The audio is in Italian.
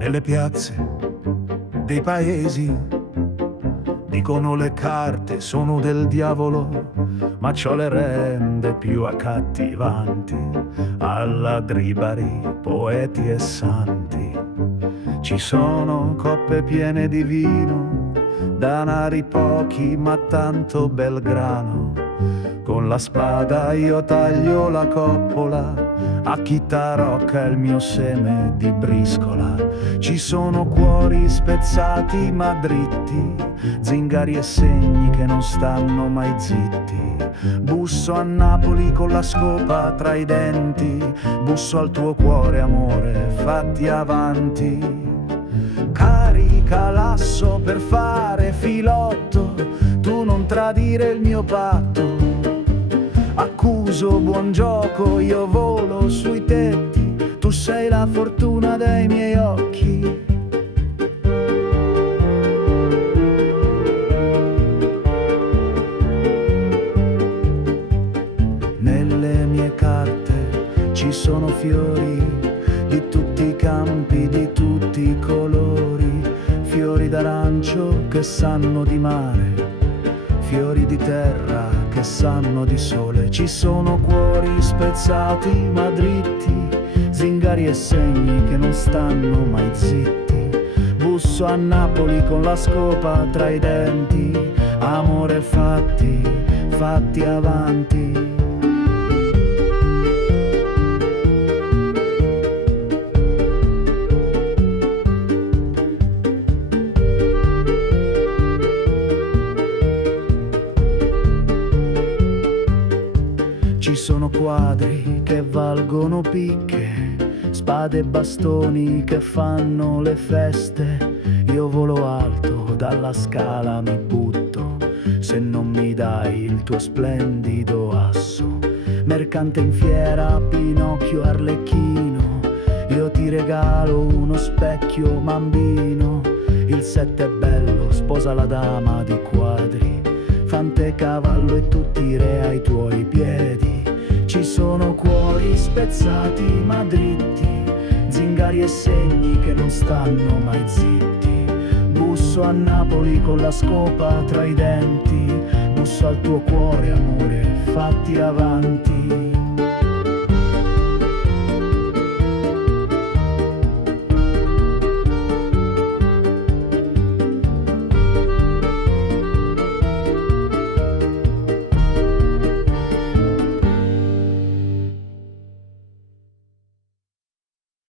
nelle piazze dei paesi. Dicono le carte sono del diavolo, ma ciò le rende più accattivanti. Alladribari, poeti e santi. Ci sono coppe piene di vino, danari pochi ma tanto bel grano. Con la spada io taglio la coppola, a chi tarocca il mio seme di briscola. Ci sono cuori spezzati ma dritti, zingari e segni che non stanno mai zitti. Busso a Napoli con la scopa tra i denti, busso al tuo cuore amore, fatti avanti. Carica l'asso per fare filotto, tu non tradire il mio patto. Accuso buon gioco, io volo sui tetti, tu sei la fortuna dei miei occhi. Nelle mie carte ci sono fiori di tutti i campi, di tutti i colori, fiori d'arancio che sanno di mare, fiori di terra che sanno di sole. Ci sono cuori spezzati ma dritti, zingari e segni che non stanno mai zitti. Busso a Napoli con la scopa tra i denti, amore fatti, fatti avanti. Ci sono quadri che valgono picche, spade e bastoni che fanno le feste. Io volo alto, dalla scala mi butto, se non mi dai il tuo splendido asso. Mercante in fiera, Pinocchio Arlecchino, io ti regalo uno specchio bambino. Il sette è bello, sposa la dama di quadri, fante cavallo e tutti re ai tuoi piedi. Ci sono cuori spezzati ma dritti, zingari e segni che non stanno mai zitti. Busso a Napoli con la scopa tra i denti, busso al tuo cuore amore, fatti avanti.